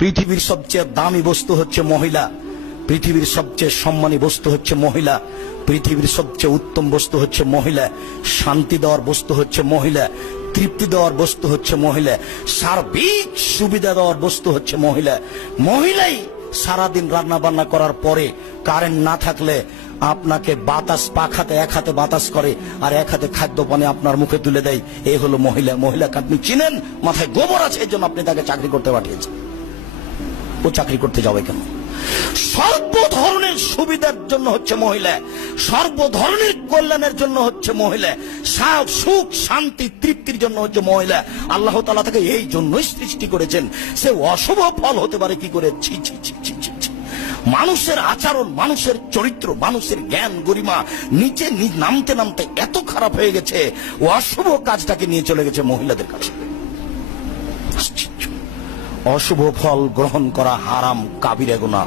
পৃথিবীর সবচেয়ে দামি বস্তু হচ্ছে মহিলা, পৃথিবীর সবচেয়ে সম্মানী বস্তু হচ্ছে মহিলা, পৃথিবীর সবচেয়ে উত্তম বস্তু হচ্ছে মহিলা, শান্তি দেওয়ার বস্তু হচ্ছে মহিলা, তৃপ্তি দেওয়ার বস্তু হচ্ছে মহিলা, সার্বিক সুবিধা দেওয়ার বস্তু হচ্ছে মহিলা। মহিলাই সারাদিন রান্না বান্না করার পরে কারেন্ট না থাকলে আপনাকে বাতাস পাখাতে এক হাতে বাতাস করে আর এক হাতে খাদ্য পানি আপনার মুখে তুলে দেয়। এই হলো মহিলা। মহিলাকে আপনি চিনেন, মাথায় গোবর আছে, এই জন্য আপনি তাকে চাকরি করতে পাঠিয়েছেন। ও চাকরি করতে যাবে কেন? সর্ব ধরনের সুবিধার জন্য হচ্ছে মহিলা, সর্ব ধরনের কল্যাণের জন্য হচ্ছে মহিলা, সুখ শান্তি তৃপ্তির জন্য হচ্ছে মহিলা। আল্লাহ তাআলা তাকে এই জন্যই সৃষ্টি করেছেন। সে অশুভ ফল হতে পারে কি করে? ছি ছি ছি ছি ছি ছি। মানুষের আচরণ, মানুষের চরিত্র, মানুষের জ্ঞান গরিমা নিচে নামতে নামতে এত খারাপ হয়ে গেছে, অশুভ কাজটাকে নিয়ে চলে গেছে মহিলাদের কাছে। অশুভ ফল গ্রহণ করা হারাম, কাবিরা গুনাহ।